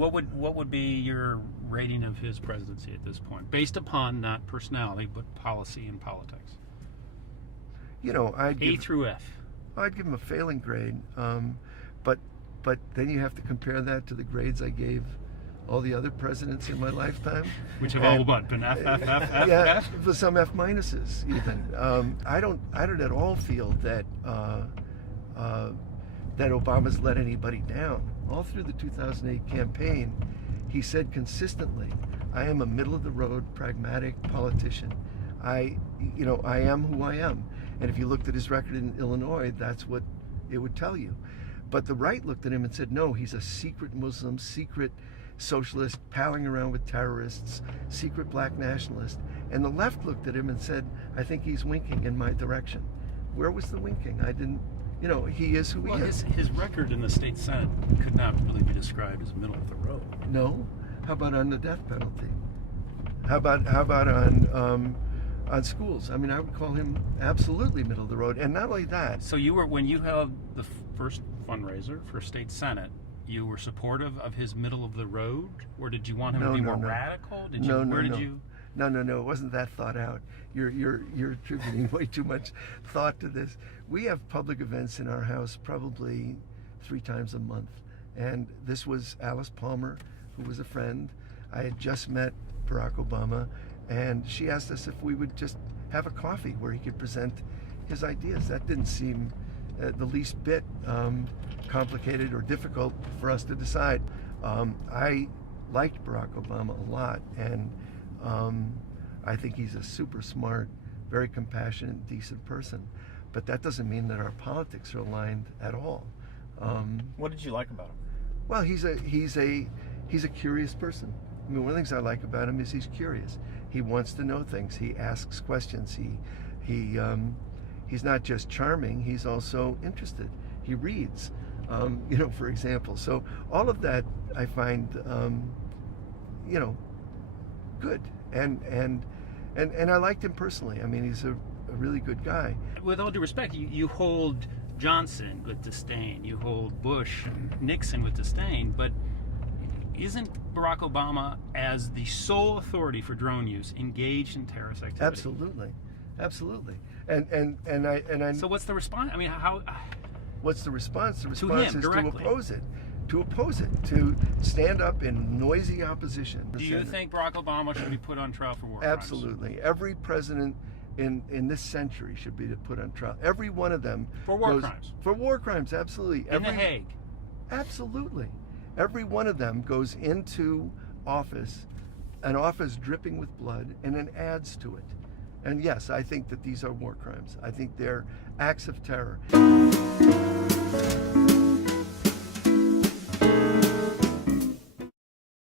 What would be your rating of his presidency at this point, based upon not personality but policy and politics? I'd A through F. I'd give him a failing grade, but then you have to compare that to the grades I gave all the other presidents in my lifetime, which have all been F. Yeah, F? for some F minuses even. I don't at all feel that that Obama's let anybody down. All through the 2008 campaign, he said consistently, "I am a middle of the road, pragmatic politician. I am who I am." And if you looked at his record in Illinois, that's what it would tell you. But the right looked at him and said, no, he's a secret Muslim, secret socialist, palling around with terrorists, secret black nationalist. And the left looked at him and said, I think he's winking in my direction. Where was the winking? I didn't, he is who he is. His record in the state Senate could not really be described as middle of the road. No? How about on the death penalty? How about on schools? I mean, I would call him absolutely middle of the road. And not only that. So when you held the first fundraiser for state Senate, you were supportive of his middle of the road, or did you want him to be more radical? No. It wasn't that thought out. You're attributing way too much thought to this. We have public events in our house probably 3 times a month, and this was Alice Palmer, who was a friend. I had just met Barack Obama, and she asked us if we would just have a coffee where he could present his ideas. That didn't seem the least bit complicated or difficult for us to decide. I liked Barack Obama a lot, and I think he's a super smart, very compassionate, decent person. But that doesn't mean that our politics are aligned at all. What did you like about him? Well, he's a curious person. I mean, one of the things I like about him is he's curious. He wants to know things. He asks questions. He's not just charming. He's also interested. He reads, for example. So all of that I find, good. And I liked him personally. I mean, he's a really good guy. With all due respect, you hold Johnson with disdain. You hold Bush, Nixon with disdain. But isn't Barack Obama, as the sole authority for drone use, engaged in terrorist activity? Absolutely. And I. So what's the response? I mean, how? What's the response? The response to him, is directly. To oppose it, to stand up in noisy opposition. Do you think Barack Obama should be put on trial for war crimes? Absolutely. Every president in this century should be put on trial. Every one of them. For war crimes? For war crimes, absolutely. In The Hague? Absolutely. Every one of them goes into office, an office dripping with blood, and then adds to it. And yes, I think that these are war crimes. I think they're acts of terror.